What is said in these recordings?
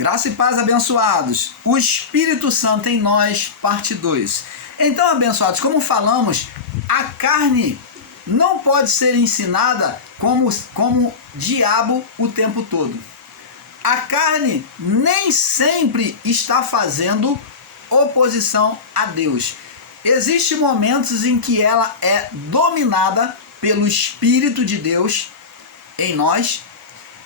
Graça e paz, abençoados. O Espírito Santo em nós, parte 2. Então, abençoados, como falamos, a carne não pode ser ensinada como diabo o tempo todo. A carne nem sempre está fazendo oposição a Deus. Existem momentos em que ela é dominada pelo Espírito de Deus em nós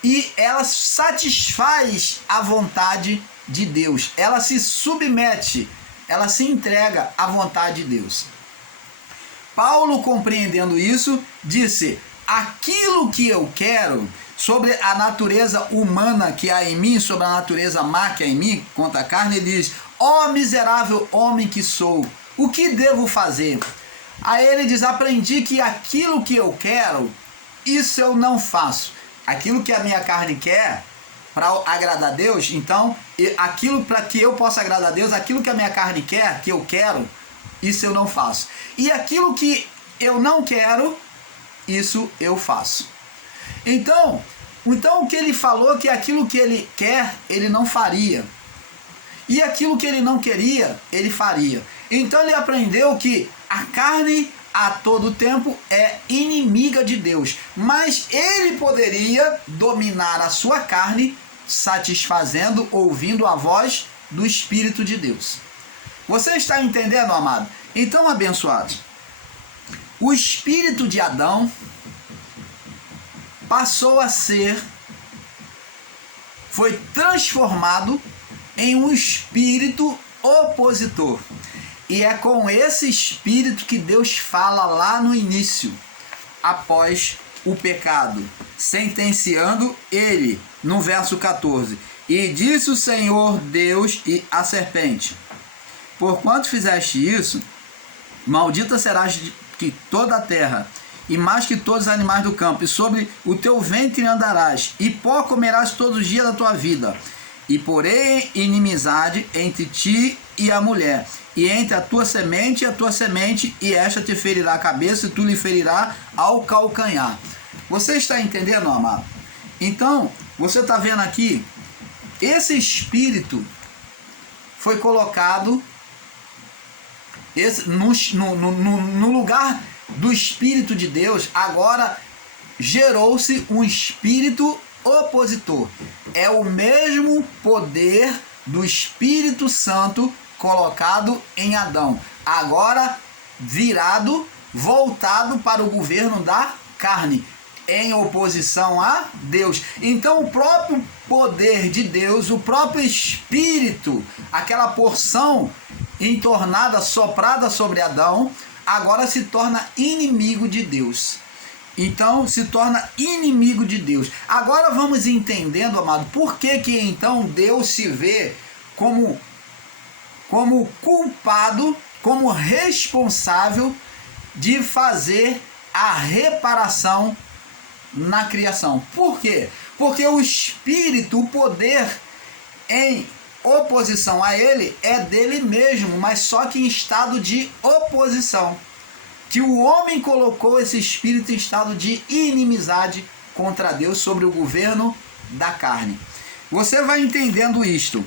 e ela satisfaz a vontade de Deus. Ela se submete, ela se entrega à vontade de Deus. Paulo, compreendendo isso, disse: aquilo que eu quero, sobre a natureza humana que há em mim, sobre a natureza má que há em mim, contra a carne, ele diz: ó miserável homem que sou, o que devo fazer? Aí ele diz: aprendi que aquilo que eu quero, isso eu não faço. Aquilo que a minha carne quer, para agradar a Deus, então, aquilo para que eu possa agradar a Deus, aquilo que a minha carne quer, que eu quero, isso eu não faço. E aquilo que eu não quero, isso eu faço. Então o que ele falou, que aquilo que ele quer, ele não faria. E aquilo que ele não queria, ele faria. Então ele aprendeu que a carne a todo tempo é inimiga de Deus. Mas ele poderia dominar a sua carne satisfazendo, ouvindo a voz do Espírito de Deus. Você está entendendo, amado? Então, abençoados, o espírito de Adão foi transformado em um espírito opositor. E é com esse espírito que Deus fala lá no início, após o pecado, sentenciando ele, no verso 14. E disse o Senhor Deus e a serpente: porquanto fizeste isso, maldita serás que toda a terra, e mais que todos os animais do campo, e sobre o teu ventre andarás, e pó comerás todos os dias da tua vida. E porém inimizade entre ti e a mulher, e entre a tua semente e a tua semente, e esta te ferirá a cabeça, e tu lhe ferirá ao calcanhar. Você está entendendo, amado? Então, você está vendo aqui, esse espírito foi colocado no lugar do Espírito de Deus. Agora gerou-se um espírito opositor. É o mesmo poder do Espírito Santo colocado em Adão, agora voltado para o governo da carne, em oposição a Deus. Então o próprio poder de Deus, o próprio Espírito, aquela porção entornada, soprada sobre Adão, agora se torna inimigo de Deus. Então se torna inimigo de Deus. Agora vamos entendendo, amado, por que então Deus se vê como culpado, como responsável de fazer a reparação na criação. Por quê? Porque o Espírito, o poder em oposição a ele é dele mesmo, mas só que em estado de oposição. Que o homem colocou esse espírito em estado de inimizade contra Deus sobre o governo da carne. Você vai entendendo isto.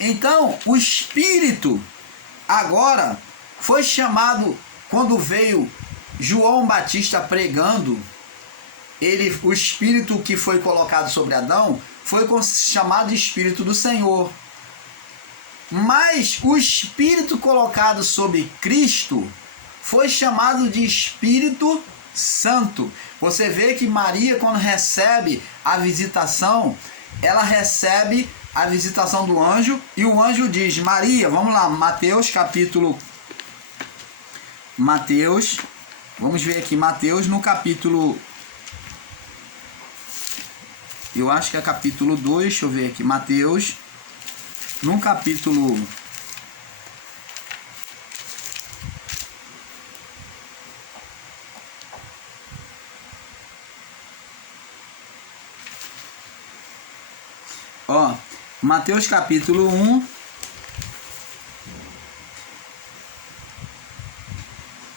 Então, o Espírito agora foi chamado, quando veio João Batista pregando, o Espírito que foi colocado sobre Adão foi chamado de Espírito do Senhor. Mas o Espírito colocado sobre Cristo foi chamado de Espírito Santo. Você vê que Maria, quando recebe a visitação, ela recebe a visitação do anjo, e o anjo diz: Maria, vamos lá, vamos ver aqui, Mateus no capítulo, eu acho que é capítulo 2, deixa eu ver aqui, Mateus, no capítulo 1,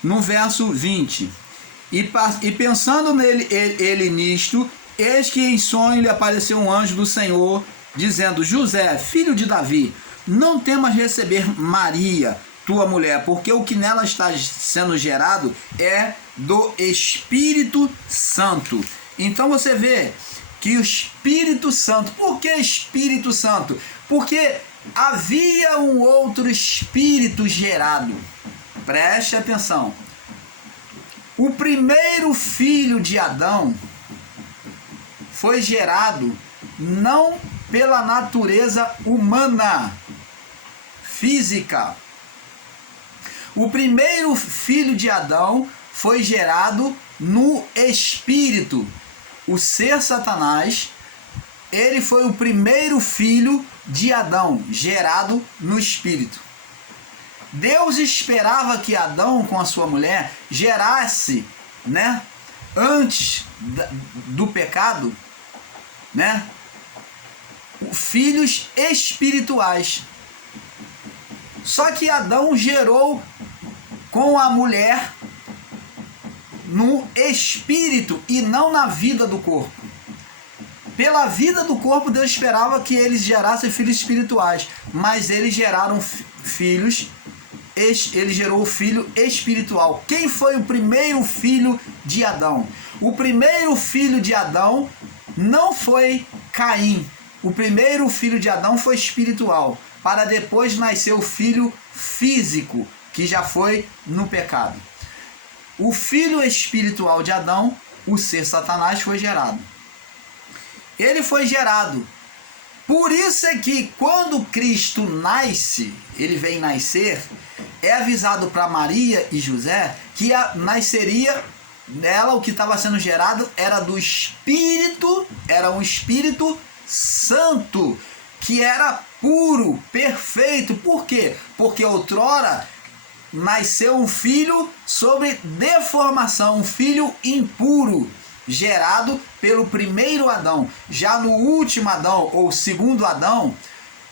no verso 20. E pensando ele nisto, eis que em sonho lhe apareceu um anjo do Senhor, dizendo: José, filho de Davi, não temas receber Maria, tua mulher, porque o que nela está sendo gerado é do Espírito Santo. Então você vê que o Espírito Santo, por que Espírito Santo? Porque havia um outro Espírito gerado. Preste atenção. O primeiro filho de Adão foi gerado não pela natureza humana, física. O primeiro filho de Adão foi gerado no Espírito. O ser Satanás, ele foi o primeiro filho de Adão, gerado no Espírito. Deus esperava que Adão com a sua mulher gerasse, né, antes do pecado, né, filhos espirituais. Só que Adão gerou com a mulher no espírito e não na vida do corpo. Pela vida do corpo, Deus esperava que eles gerassem filhos espirituais, mas eles geraram filhos, ele gerou o filho espiritual. Quem foi o primeiro filho de Adão? O primeiro filho de Adão não foi Caim. O primeiro filho de Adão foi espiritual, para depois nascer o filho físico, que já foi no pecado. O filho espiritual de Adão, o ser Satanás, foi gerado. Ele foi gerado. Por isso é que quando Cristo nasce, ele vem nascer, é avisado para Maria e José que nasceria dela, o que estava sendo gerado era do Espírito, era um Espírito Santo, que era puro, perfeito. Por quê? Porque outrora nasceu um filho sobre deformação, um filho impuro, gerado pelo primeiro Adão. Já no último Adão, ou segundo Adão,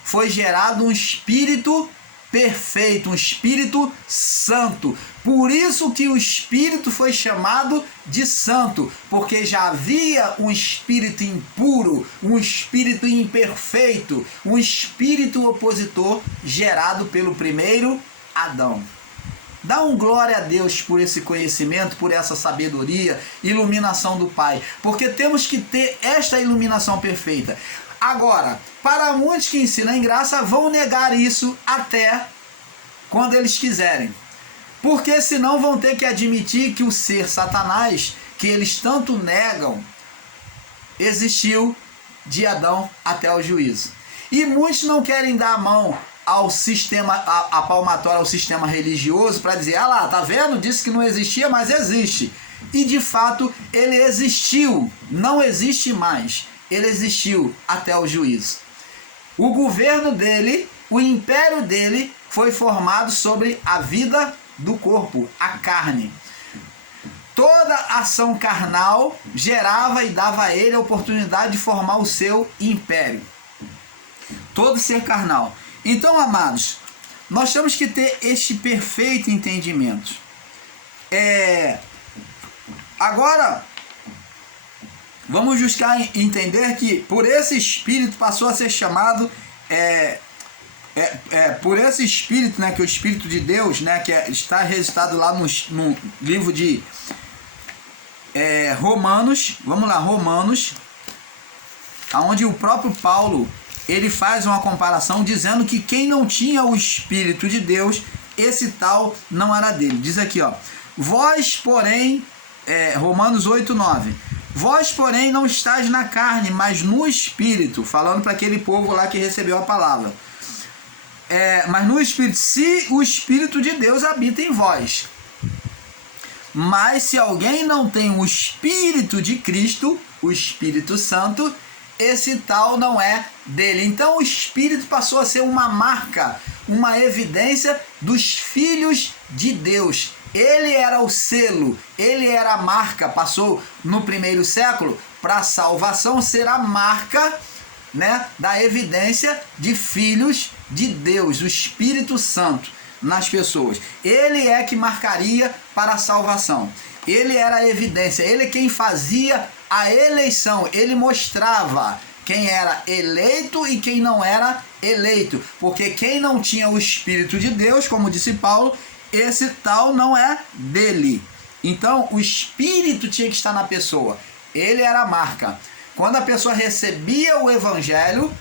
foi gerado um espírito perfeito, um espírito santo. Por isso que o espírito foi chamado de santo, porque já havia um espírito impuro, um espírito imperfeito, um espírito opositor gerado pelo primeiro Adão. Dá um glória a Deus por esse conhecimento, por essa sabedoria, iluminação do Pai, porque temos que ter esta iluminação perfeita. Agora, para muitos que ensinam em graça, vão negar isso até quando eles quiserem, porque senão vão ter que admitir que o ser Satanás, que eles tanto negam, existiu de Adão até o juízo. E muitos não querem dar a mão ao sistema, a palmatória ao sistema religioso, para dizer: ah lá, tá vendo? Disse que não existia, mas existe. E de fato ele existiu, não existe mais. Ele existiu até o juízo. O governo dele, o império dele, foi formado sobre a vida do corpo, a carne. Toda ação carnal gerava e dava a ele a oportunidade de formar o seu império. Todo ser carnal. Então, amados, nós temos que ter este perfeito entendimento. Agora, vamos buscar entender que por esse Espírito passou a ser chamado, por esse Espírito, né, que é o Espírito de Deus, né, que está registrado lá no livro de Romanos, vamos lá, Romanos, onde o próprio Paulo, ele faz uma comparação dizendo que quem não tinha o Espírito de Deus, esse tal não era dele. Diz aqui, ó: vós, porém, Romanos 8:9, vós, porém, não estáis na carne, mas no Espírito, falando para aquele povo lá que recebeu a palavra. Mas no Espírito, se o Espírito de Deus habita em vós. Mas se alguém não tem o Espírito de Cristo, o Espírito Santo, esse tal não é dele. Então o Espírito passou a ser uma marca, uma evidência dos filhos de Deus. Ele era o selo, ele era a marca, passou no primeiro século para a salvação ser a marca, né, da evidência de filhos de Deus, o Espírito Santo nas pessoas. Ele é que marcaria para a salvação. Ele era a evidência, ele é quem fazia a eleição, ele mostrava quem era eleito e quem não era eleito, porque quem não tinha o Espírito de Deus, como disse Paulo, esse tal não é dele. Então o Espírito tinha que estar na pessoa, ele era a marca. Quando a pessoa recebia o Evangelho,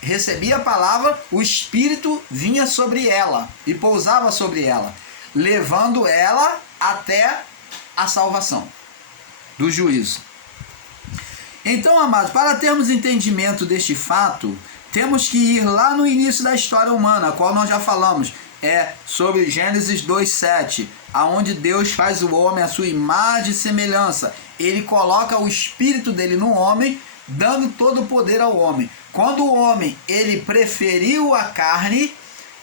recebia a palavra, o Espírito vinha sobre ela e pousava sobre ela, levando ela até a salvação do juízo. Então, amados, para termos entendimento deste fato, temos que ir lá no início da história humana, a qual nós já falamos, sobre Gênesis 2:7, aonde Deus faz o homem à sua imagem e semelhança. Ele coloca o Espírito dele no homem, dando todo o poder ao homem. Quando o homem ele preferiu a carne,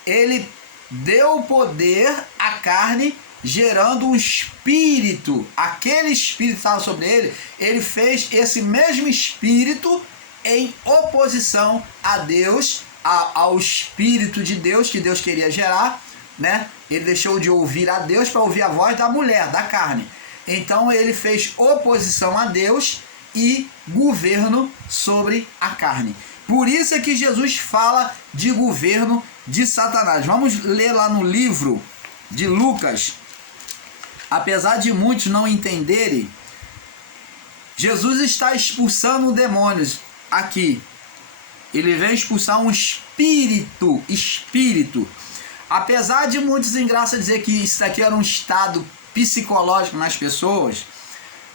ele deu o poder à carne, gerando um espírito. Aquele espírito que estava sobre ele, ele fez esse mesmo espírito em oposição a Deus, ao Espírito de Deus que Deus queria gerar, né? Ele deixou de ouvir a Deus para ouvir a voz da mulher, da carne. Então ele fez oposição a Deus e governo sobre a carne. Por isso é que Jesus fala de governo de Satanás. Vamos ler lá no livro de Lucas. Apesar de muitos não entenderem, Jesus está expulsando demônios aqui. Ele vem expulsar um espírito. Apesar de muitos em graça dizer que isso aqui era um estado psicológico nas pessoas,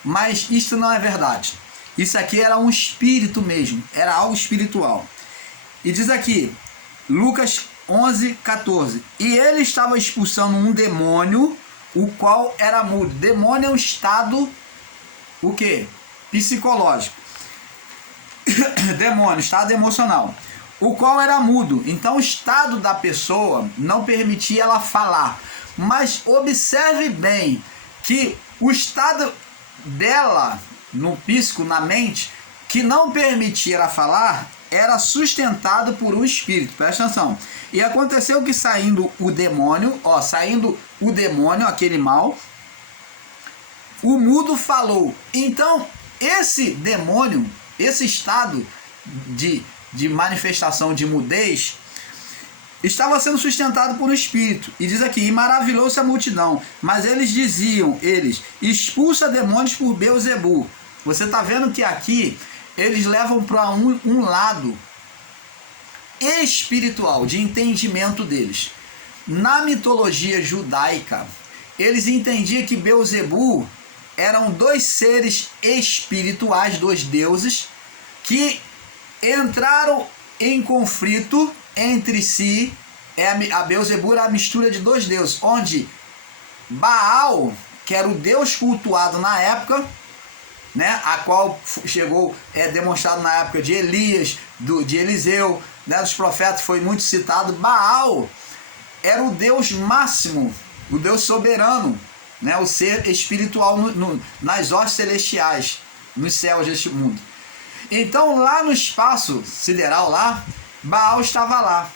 mas isso não é verdade. Isso aqui era um espírito mesmo, era algo espiritual. E diz aqui, Lucas 11:14, e ele estava expulsando um demônio, o qual era mudo. Demônio é um estado, o quê? Psicológico. Demônio, estado emocional, o qual era mudo. Então o estado da pessoa não permitia ela falar. Mas observe bem que o estado dela, no psico, na mente, que não permitia ela falar, era sustentado por um espírito. Presta atenção. E aconteceu que saindo o demônio, aquele mal, o mudo falou. Então esse demônio, esse estado de manifestação de mudez, estava sendo sustentado por um espírito. E diz aqui, e maravilhou-se a multidão, mas eles diziam, expulsa demônios por Beelzebu. Você está vendo que aqui eles levam para um lado espiritual, de entendimento deles. Na mitologia judaica, eles entendiam que Beelzebu eram dois seres espirituais, dois deuses, que entraram em conflito entre si. A Beelzebu era a mistura de dois deuses, onde Baal, que era o deus cultuado na época, né, a qual chegou, demonstrado na época de Elias, de Eliseu, né, dos profetas, foi muito citado. Baal era o deus máximo, o deus soberano, né, o ser espiritual nas hostes celestiais, nos céus deste mundo. Então lá no espaço sideral, Baal estava lá.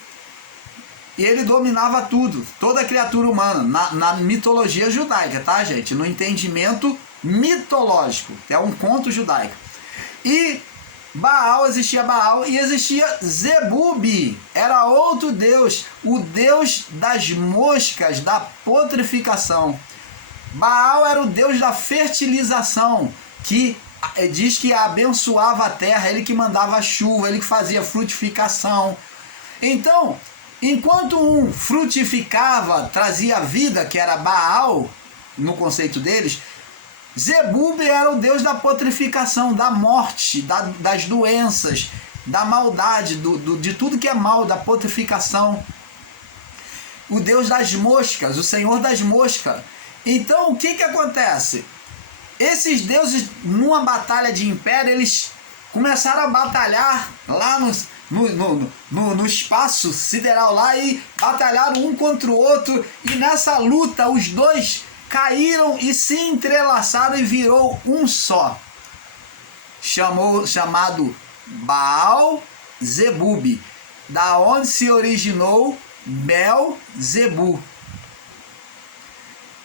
E ele dominava tudo, toda a criatura humana, na mitologia judaica, tá, gente? No entendimento mitológico, é um conto judaico. E existia Baal e existia Zebub, era outro deus, o deus das moscas, da putrificação. Baal era o deus da fertilização, que diz que abençoava a terra, ele que mandava a chuva, ele que fazia frutificação. Então, enquanto um frutificava, trazia vida, que era Baal, no conceito deles, Zebub era o deus da putrificação, da morte, das doenças, da maldade, de tudo que é mal, da putrificação. O deus das moscas, o senhor das moscas. Então, o que acontece? Esses deuses, numa batalha de império, eles começaram a batalhar lá no espaço sideral lá, e batalharam um contra o outro, e nessa luta os dois caíram e se entrelaçaram e virou um só, chamado Baal Zebub, da onde se originou Beelzebu.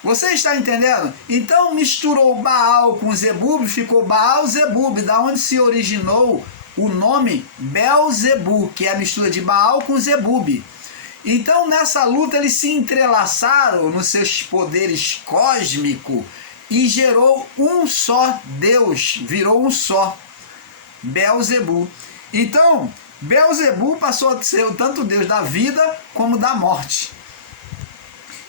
Você está entendendo? Então misturou Baal com Zebub, ficou Baal Zebub, da onde se originou o nome Belzebu, que é a mistura de Baal com Zebub. Então nessa luta eles se entrelaçaram nos seus poderes cósmicos e gerou um só Deus, virou um só, Belzebu. Então Belzebu passou a ser tanto Deus da vida como da morte.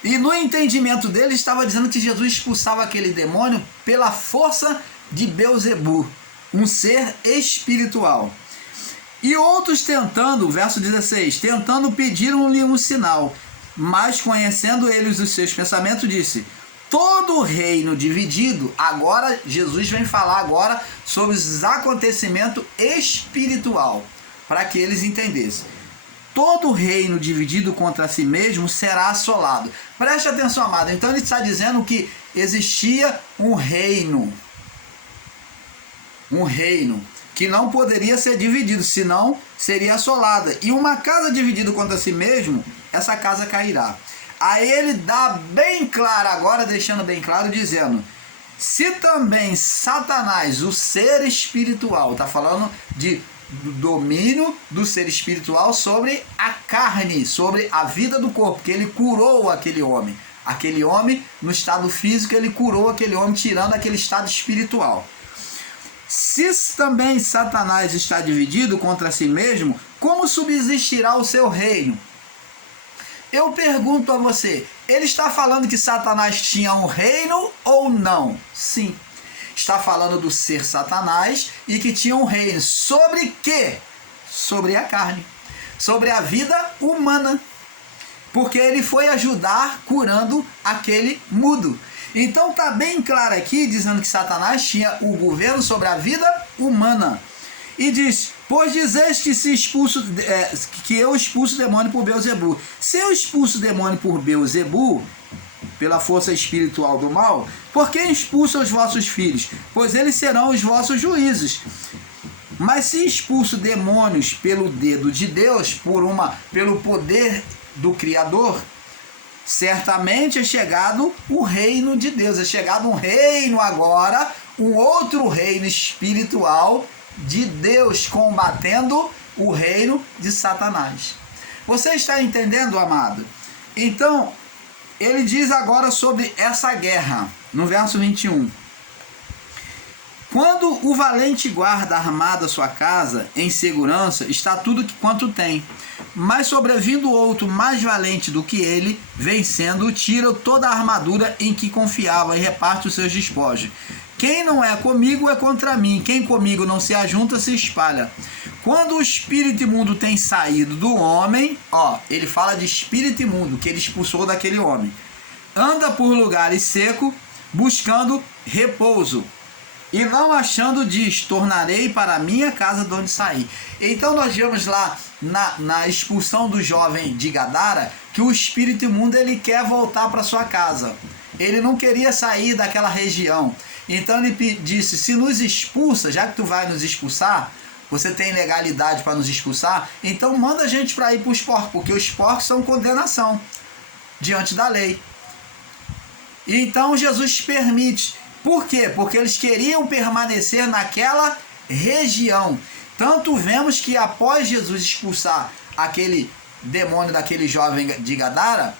E no entendimento dele estava dizendo que Jesus expulsava aquele demônio pela força de Belzebu, um ser espiritual. E outros tentando, verso 16, tentando pediram-lhe um sinal, mas conhecendo eles os seus pensamentos, disse: todo reino dividido, agora Jesus vem falar agora sobre os acontecimentos espiritual, para que eles entendessem. Todo reino dividido contra si mesmo será assolado. Preste atenção, amado. Então ele está dizendo que existia um reino que não poderia ser dividido, senão seria assolada. E uma casa dividida contra si mesmo, essa casa cairá. Aí ele dá bem claro, agora deixando bem claro, dizendo: se também Satanás, o ser espiritual, está falando do domínio do ser espiritual sobre a carne, sobre a vida do corpo, que ele curou aquele homem. Aquele homem, no estado físico, ele curou aquele homem, tirando aquele estado espiritual. Se também Satanás está dividido contra si mesmo, como subsistirá o seu reino? Eu pergunto a você, ele está falando que Satanás tinha um reino ou não? Sim. Está falando do ser Satanás e que tinha um reino. Sobre quê? Sobre a carne. Sobre a vida humana. Porque ele foi ajudar curando aquele mudo. Então está bem claro aqui, dizendo que Satanás tinha o governo sobre a vida humana. E diz: pois dizeis que eu expulso o demônio por Belzebu. Se eu expulso o demônio por Belzebu, pela força espiritual do mal, por que expulsam os vossos filhos? Pois eles serão os vossos juízes. Mas se expulso demônios pelo dedo de Deus, pelo poder do Criador, certamente é chegado o reino de Deus. É chegado um reino agora, um outro reino espiritual de Deus, combatendo o reino de Satanás. Você está entendendo, amado? Então, ele diz agora sobre essa guerra, no verso 21. Quando o valente guarda armada sua casa, em segurança, está tudo quanto tem. Mas sobrevindo outro mais valente do que ele, vencendo, tira toda a armadura em que confiava e reparte os seus despojos. Quem não é comigo é contra mim, quem comigo não se ajunta se espalha. Quando o espírito imundo tem saído do homem, ele fala de espírito imundo, que ele expulsou daquele homem, anda por lugares secos, buscando repouso, e não achando, diz: tornarei para a minha casa de onde saí. Então nós vemos lá na expulsão do jovem de Gadara, que o espírito imundo ele quer voltar para sua casa. Ele não queria sair daquela região. Então ele disse: se nos expulsa, já que tu vai nos expulsar, você tem legalidade para nos expulsar, então manda a gente para ir para os porcos, porque os porcos são condenação diante da lei. E então Jesus permite. Por quê? Porque eles queriam permanecer naquela região. Tanto vemos que após Jesus expulsar aquele demônio daquele jovem de Gadara,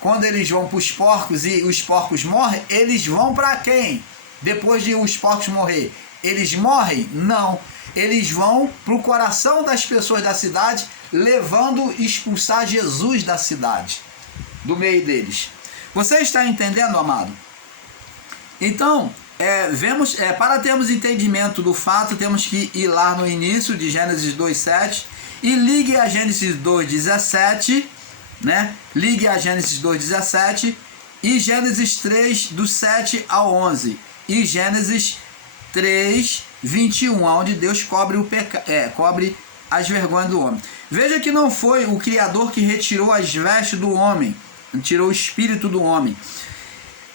quando eles vão para os porcos e os porcos morrem, eles vão para quem? Depois de os porcos morrer, eles morrem? Não. Eles vão para o coração das pessoas da cidade, levando expulsar Jesus da cidade, do meio deles. Você está entendendo, amado? Então, para termos entendimento do fato, temos que ir lá no início de Gênesis 2:7 e ligue a Gênesis 2:17, né? Ligue a Gênesis 2:17 e Gênesis 3, do 7 ao 11 e Gênesis 3:21, onde Deus cobre as vergonhas do homem. Veja que não foi o Criador que retirou as vestes do homem, tirou o espírito do homem.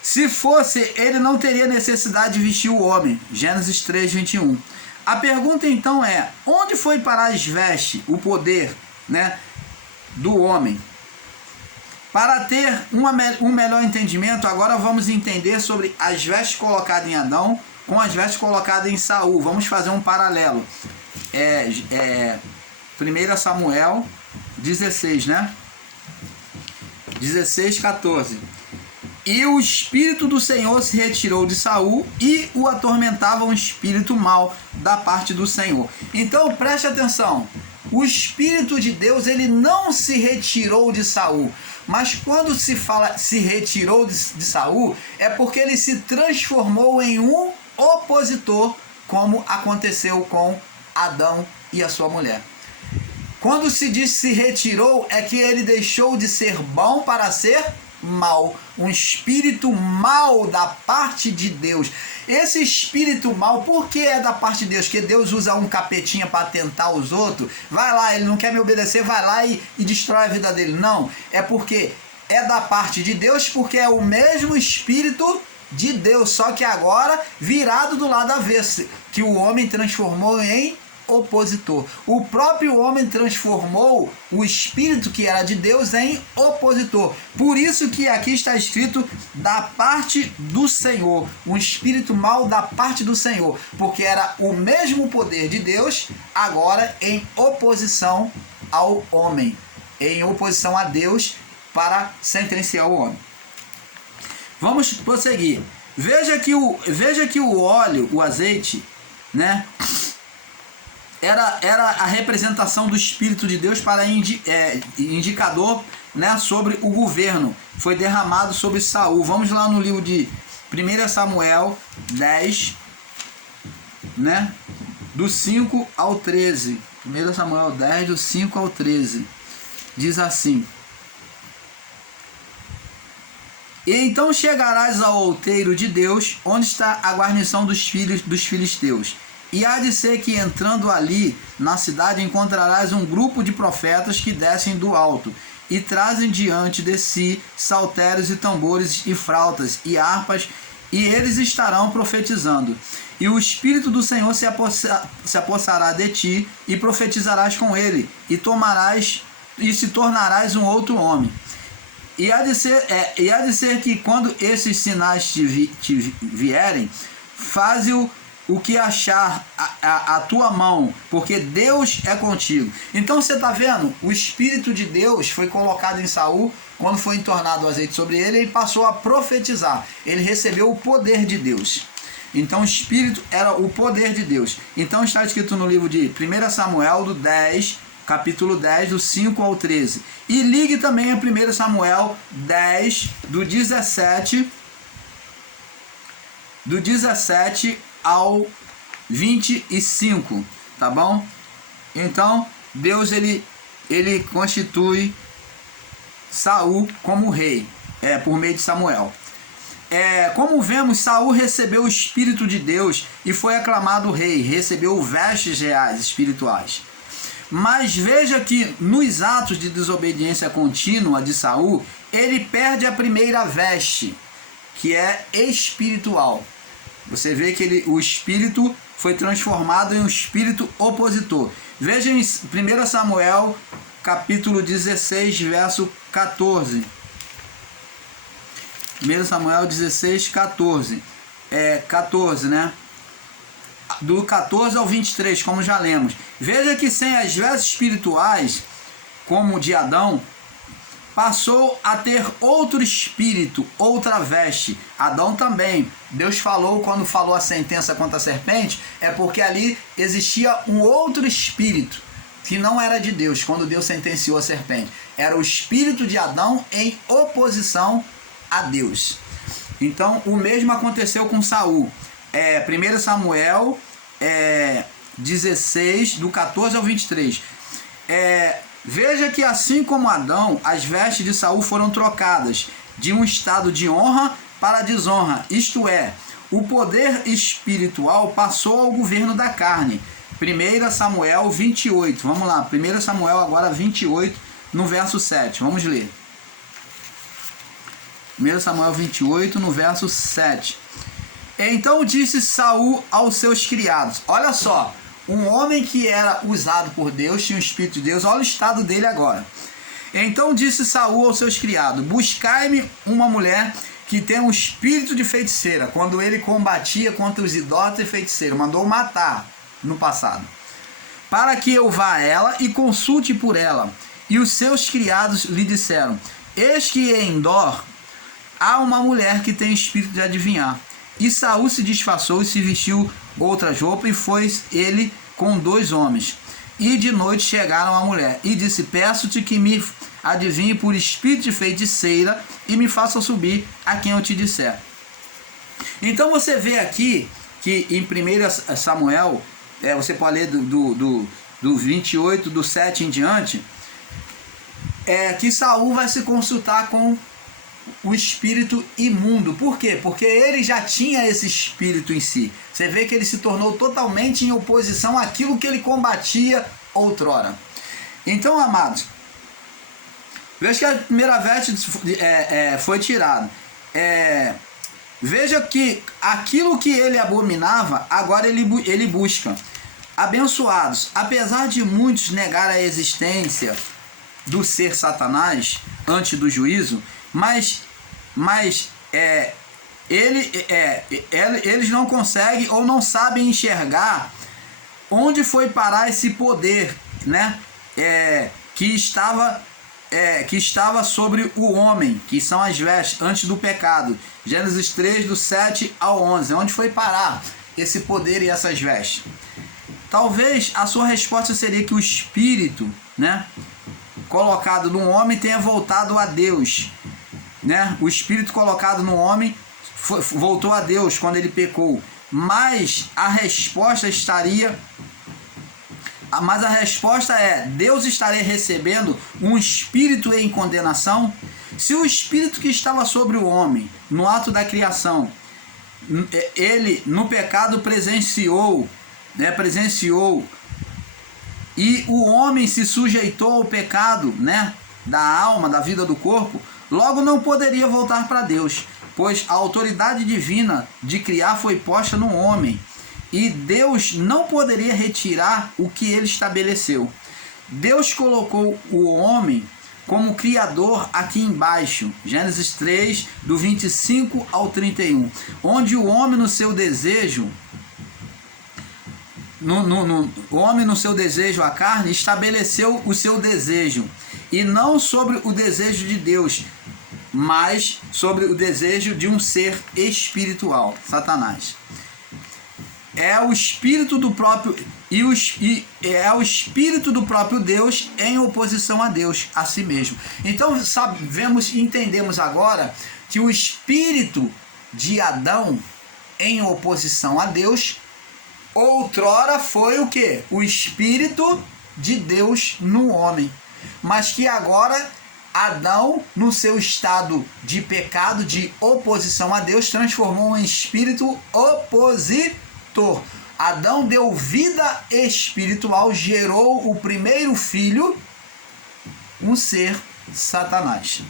Se fosse, ele não teria necessidade de vestir o homem. Gênesis 3:21. A pergunta então é: onde foi parar as vestes, o poder, né, do homem? Para ter um melhor entendimento, agora vamos entender sobre as vestes colocadas em Adão com as vestes colocadas em Saul. Vamos fazer um paralelo. 1 Samuel 16, né? 16, 14. E o espírito do Senhor se retirou de Saul e o atormentava um espírito mau da parte do Senhor. Então preste atenção, o espírito de Deus, ele não se retirou de Saul, mas quando se fala se retirou de Saul, é porque ele se transformou em um opositor, como aconteceu com Adão e a sua mulher. Quando se diz se retirou, é que ele deixou de ser bom para ser mal, um espírito mal da parte de Deus. Esse espírito mal, por que é da parte de Deus? Que Deus usa um capetinha para tentar os outros? Vai lá, ele não quer me obedecer, vai lá e destrói a vida dele. Não, é porque é da parte de Deus, porque é o mesmo espírito de Deus, só que agora virado do lado avesso, que o homem transformou em opositor. O próprio homem transformou o espírito que era de Deus em opositor. Por isso que aqui está escrito da parte do Senhor, um espírito mau da parte do Senhor, porque era o mesmo poder de Deus, agora em oposição ao homem, em oposição a Deus, para sentenciar o homem. Vamos prosseguir. Veja que o óleo, o azeite, né, era a representação do Espírito de Deus para indicador, né, sobre o governo. Foi derramado sobre Saul. Vamos lá no livro de 1 Samuel 10, né, do 5 ao 13. 1 Samuel 10, do 5 ao 13. Diz assim: E então chegarás ao outeiro de Deus, onde está a guarnição dos filisteus. E há de ser que entrando ali na cidade encontrarás um grupo de profetas que descem do alto e trazem diante de si saltérios e tambores e flautas e harpas, e eles estarão profetizando. E o Espírito do Senhor se apossará de ti e profetizarás com ele e se tornarás um outro homem. E há de ser que quando esses sinais te vierem, faze-o o que achar a tua mão, porque Deus é contigo. Então você está vendo? O Espírito de Deus foi colocado em Saul, quando foi entornado o azeite sobre ele, ele passou a profetizar. Ele recebeu o poder de Deus. Então o Espírito era o poder de Deus. Então está escrito no livro de 1 Samuel, do 10, capítulo 10, do 5 ao 13. E ligue também a 1 Samuel 10, do 17 ao 25, tá bom? Então, Deus ele constitui Saul como rei, por meio de Samuel. Como vemos, Saul recebeu o Espírito de Deus e foi aclamado rei, recebeu vestes reais espirituais. Mas veja que nos atos de desobediência contínua de Saul, ele perde a primeira veste, que é espiritual. Você vê que o espírito foi transformado em um espírito opositor. Veja em 1 Samuel, capítulo 16, verso 14. 1 Samuel 16, 14. 14, né? Do 14 ao 23, como já lemos. Veja que sem as vestes espirituais, como o de Adão, passou a ter outro espírito, outra veste. Adão também. Deus falou, quando falou a sentença contra a serpente, é porque ali existia um outro espírito, que não era de Deus, quando Deus sentenciou a serpente. Era o espírito de Adão em oposição a Deus. Então, o mesmo aconteceu com Saul. 1 Samuel 16, do 14 ao 23. Veja que assim como Adão, as vestes de Saul foram trocadas de um estado de honra para desonra, isto é, o poder espiritual passou ao governo da carne. 1 Samuel 28, vamos lá, 1 Samuel agora 28, no verso 7, vamos ler. 1 Samuel 28, no verso 7. Então disse Saul aos seus criados, olha só, um homem que era usado por Deus, tinha o Espírito de Deus, olha o estado dele agora. Então disse Saul aos seus criados, buscai-me uma mulher que tem um espírito de feiticeira, quando ele combatia contra os idólatras e feiticeiros, mandou matar no passado, para que eu vá a ela e consulte por ela. E os seus criados lhe disseram: eis que em Endor há uma mulher que tem espírito de adivinhar. E Saul se disfarçou e se vestiu outras roupas, e foi ele com 2 homens. E de noite chegaram a mulher, e disse: peço-te que me adivinhe por espírito de feiticeira, e me faça subir a quem eu te disser. Então você vê aqui que em 1 Samuel, você pode ler do 28, do 7 em diante, que Saul vai se consultar com o espírito imundo. Por quê? Porque ele já tinha esse espírito em si. Você vê que ele se tornou totalmente em oposição àquilo que ele combatia outrora. Então, amados, veja que a primeira veste foi tirada. Veja que aquilo que ele abominava, agora ele busca. Abençoados, apesar de muitos negar a existência do ser Satanás antes do juízo, mas eles não conseguem ou não sabem enxergar onde foi parar esse poder, né? Que estava sobre o homem, que são as vestes antes do pecado. Gênesis 3, do 7 ao 11. Onde foi parar esse poder e essas vestes? Talvez a sua resposta seria que o espírito, né, colocado no homem tenha voltado a Deus, né? O espírito colocado no homem voltou a Deus quando ele pecou. Mas a resposta é: Deus estaria recebendo um espírito em condenação? Se o espírito que estava sobre o homem no ato da criação, ele no pecado presenciou, e o homem se sujeitou ao pecado, né, da alma, da vida do corpo, logo não poderia voltar para Deus, pois a autoridade divina de criar foi posta no homem, e Deus não poderia retirar o que ele estabeleceu. Deus colocou o homem como criador aqui embaixo, Gênesis 3, do 25 ao 31, onde o homem no seu desejo, o homem no seu desejo, a carne, estabeleceu o seu desejo, e não sobre o desejo de Deus, mas sobre o desejo de um ser espiritual, Satanás. É o espírito do próprio Deus em oposição a Deus, a si mesmo. Então entendemos agora que o espírito de Adão em oposição a Deus outrora foi o quê? O espírito de Deus no homem. Mas que agora Adão, no seu estado de pecado, de oposição a Deus, transformou em espírito opositor. Adão deu vida espiritual, gerou o primeiro filho, um ser, Satanás.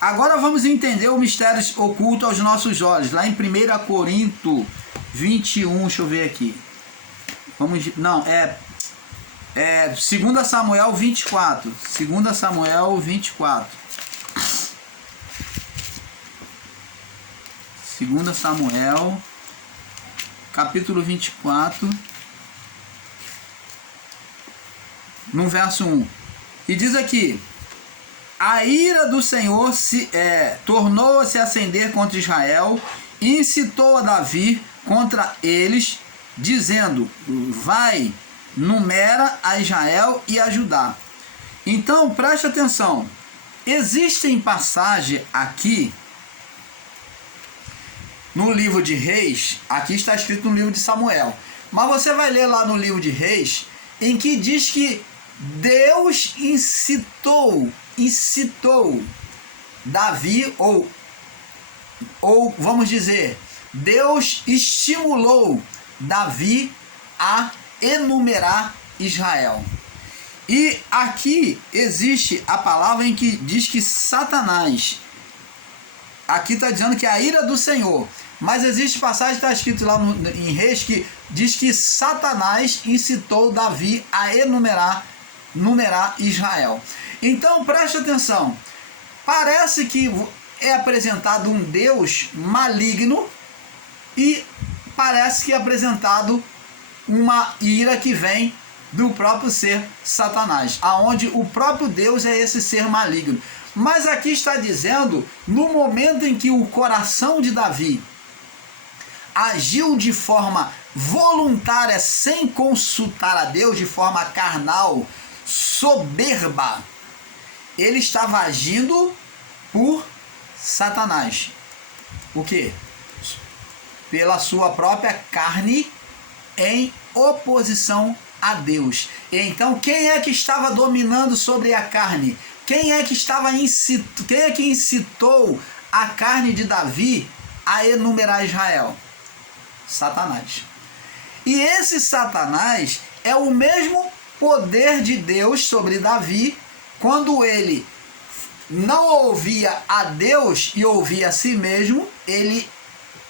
Agora vamos entender o mistério oculto aos nossos olhos. Lá em 1 Coríntios 21, deixa eu ver aqui. 2 Samuel 24. 2 Samuel 24. 2 Samuel, capítulo 24, no verso 1. E diz aqui: a ira do Senhor tornou a se acender contra Israel, e incitou a Davi contra eles, dizendo: vai, numera a Israel e a Judá. Então preste atenção, existem passagens aqui no livro de Reis, aqui está escrito no livro de Samuel, mas você vai ler lá no livro de Reis, em que diz que Deus incitou Davi, ou vamos dizer, Deus estimulou Davi a enumerar Israel. E aqui existe a palavra em que diz que Satanás, aqui está dizendo que é a ira do Senhor, mas existe passagem, está escrito lá em Reis, que diz que Satanás incitou Davi a numerar Israel. Então preste atenção, parece que é apresentado um Deus maligno, e parece que é apresentado uma ira que vem do próprio ser Satanás, aonde o próprio Deus é esse ser maligno. Mas aqui está dizendo, no momento em que o coração de Davi agiu de forma voluntária, sem consultar a Deus, de forma carnal, soberba, ele estava agindo por Satanás. O quê? Pela sua própria carne, em oposição a Deus. Então, quem é que estava dominando sobre a carne? Quem é que incitou a carne de Davi a enumerar Israel? Satanás. E esse Satanás é o mesmo poder de Deus sobre Davi quando ele não ouvia a Deus e ouvia a si mesmo. Ele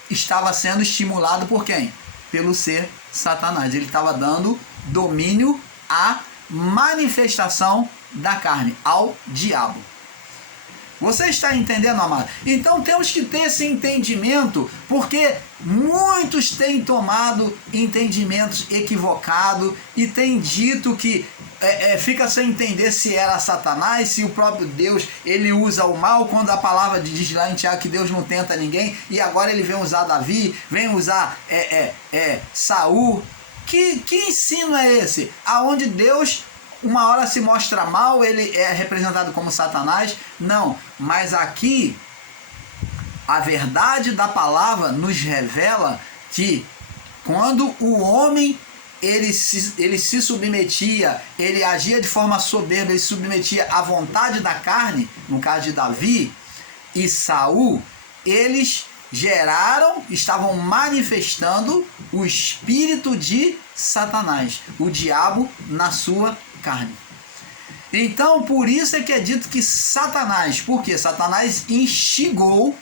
estava sendo estimulado por quem? Pelo ser Satanás. Ele estava dando domínio à manifestação da carne, ao diabo. Você está entendendo, amado? Então temos que ter esse entendimento, porque muitos têm tomado entendimentos equivocados e têm dito que fica sem entender se era Satanás, se o próprio Deus ele usa o mal, quando a palavra diz lá em Tiago que Deus não tenta ninguém, e agora ele vem usar Davi, vem usar Saul. Que ensino é esse? Aonde Deus uma hora se mostra mal, ele é representado como Satanás? Não, mas aqui a verdade da palavra nos revela que quando o homem ele se submetia, ele agia de forma soberba, ele se submetia à vontade da carne, no caso de Davi e Saul, eles estavam manifestando o espírito de Satanás, o diabo na sua carne. Então, por isso é que é dito que Satanás, porque Satanás instigou,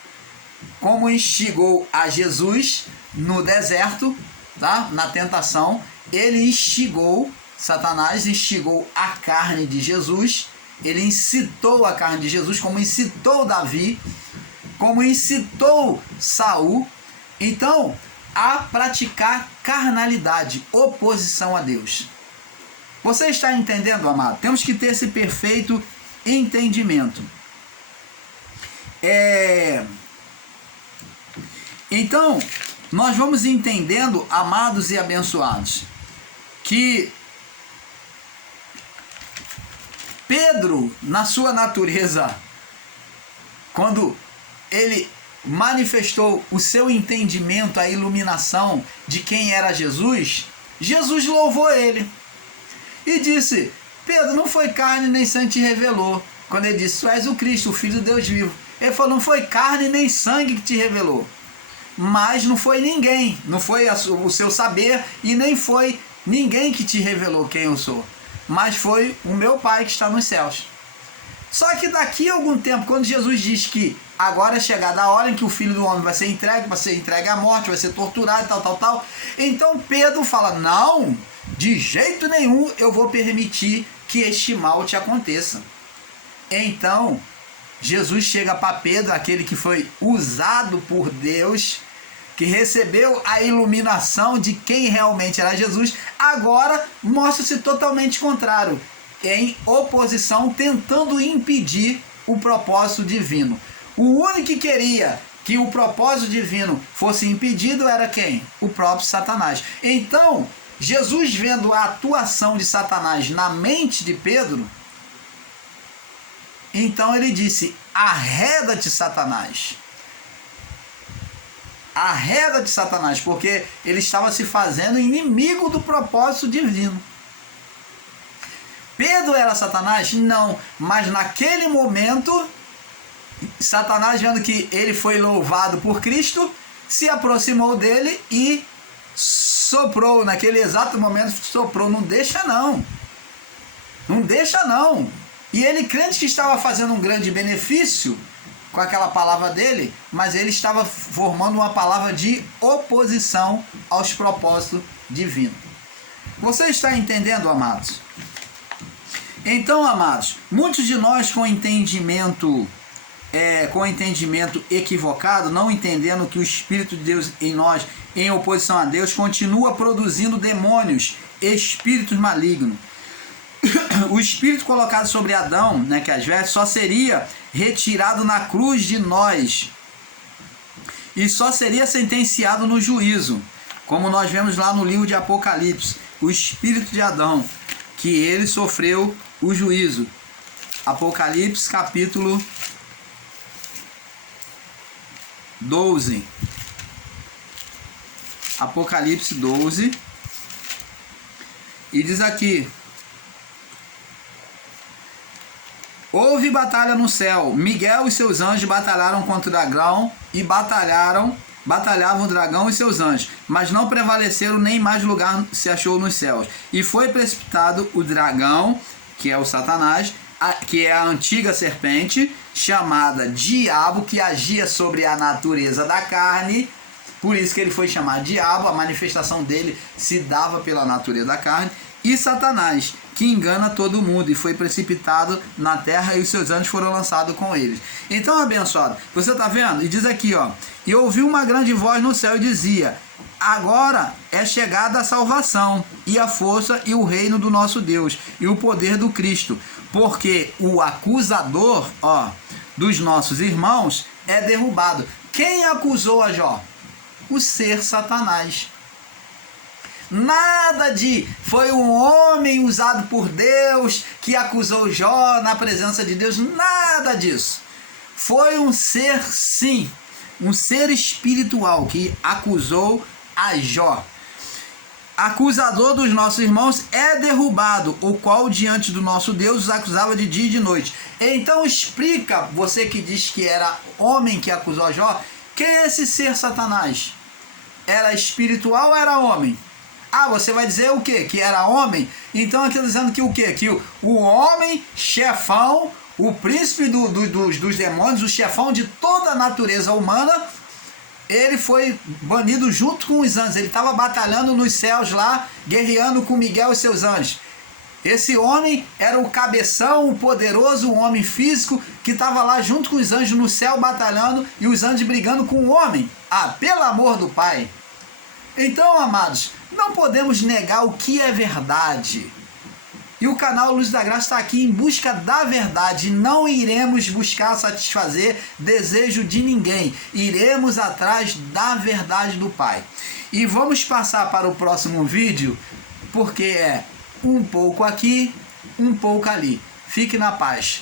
como instigou a Jesus no deserto, tá? Na tentação, Satanás instigou a carne de Jesus, ele incitou a carne de Jesus, como incitou Davi, como incitou Saul, então, a praticar carnalidade, oposição a Deus. Você está entendendo, amado? Temos que ter esse perfeito entendimento. Então, nós vamos entendendo, amados e abençoados, que Pedro, na sua natureza, quando ele manifestou o seu entendimento, a iluminação de quem era Jesus, Jesus louvou ele e disse: Pedro, não foi carne nem sangue que te revelou. Quando ele disse: tu és o Cristo, o Filho de Deus vivo. Ele falou: não foi carne nem sangue que te revelou, mas não foi ninguém, não foi o seu saber e nem foi ninguém que te revelou quem eu sou, mas foi o meu Pai que está nos céus. Só que daqui a algum tempo, quando Jesus diz que agora é chegada a hora em que o Filho do Homem vai ser entregue à morte, vai ser torturado, tal, então Pedro fala: não, de jeito nenhum eu vou permitir que este mal te aconteça. Então, Jesus chega para Pedro, aquele que foi usado por Deus, que recebeu a iluminação de quem realmente era Jesus, agora mostra-se totalmente contrário, em oposição, tentando impedir o propósito divino. O único que queria que o propósito divino fosse impedido era quem? O próprio Satanás. Então, Jesus, vendo a atuação de Satanás na mente de Pedro, então ele disse: arreda-te, Satanás. Arreda-te, Satanás, porque ele estava se fazendo inimigo do propósito divino. Pedro era Satanás? Não, mas naquele momento, Satanás, vendo que ele foi louvado por Cristo, se aproximou dele e soprou, naquele exato momento soprou: não deixa não, não deixa não. E ele, crente que estava fazendo um grande benefício com aquela palavra dele, mas ele estava formando uma palavra de oposição aos propósitos divinos. Você está entendendo, amados? Então, amados, muitos de nós com entendimento equivocado, não entendendo que o Espírito de Deus em nós em oposição a Deus, continua produzindo demônios, espíritos malignos. O espírito colocado sobre Adão, né, que é as vestes, só seria retirado na cruz de nós e só seria sentenciado no juízo, como nós vemos lá no livro de Apocalipse, o espírito de Adão, que ele sofreu o juízo. Apocalipse capítulo 12. Apocalipse 12. E diz aqui: houve batalha no céu. Miguel e seus anjos batalharam contra o dragão e batalhavam o dragão e seus anjos, mas não prevaleceram, nem mais lugar se achou nos céus. E foi precipitado o dragão, que é o Satanás, que é a antiga serpente, chamada Diabo, que agia sobre a natureza da carne. Por isso que ele foi chamado Diabo, a manifestação dele se dava pela natureza da carne. E Satanás, que engana todo mundo, e foi precipitado na terra, e os seus anjos foram lançados com eles. Então, abençoado, você está vendo? E diz aqui, ó: e ouvi uma grande voz no céu e dizia: agora é chegada a salvação, e a força, e o reino do nosso Deus, e o poder do Cristo, porque o acusador, ó, dos nossos irmãos é derrubado. Quem acusou a Jó? O ser Satanás. Nada de foi um homem usado por Deus que acusou Jó na presença de Deus, nada disso. Foi um ser, sim, um ser espiritual que acusou a Jó. Acusador dos nossos irmãos é derrubado, o qual diante do nosso Deus os acusava de dia e de noite. Então explica, você que diz que era homem que acusou a Jó, quem é esse ser Satanás? Era espiritual ou era homem? Ah, você vai dizer o quê? Que era homem? Então aqui está dizendo que o quê? Que o homem, chefão, o príncipe dos demônios, o chefão de toda a natureza humana, ele foi banido junto com os anjos. Ele estava batalhando nos céus lá, guerreando com Miguel e seus anjos. Esse homem era o cabeção, o poderoso, o homem físico, que estava lá junto com os anjos no céu batalhando, e os anjos brigando com o homem. Ah, pelo amor do Pai! Então, amados, não podemos negar o que é verdade. E o canal Luz da Graça está aqui em busca da verdade. Não iremos buscar satisfazer desejo de ninguém. Iremos atrás da verdade do Pai. E vamos passar para o próximo vídeo, porque é um pouco aqui, um pouco ali. Fique na paz.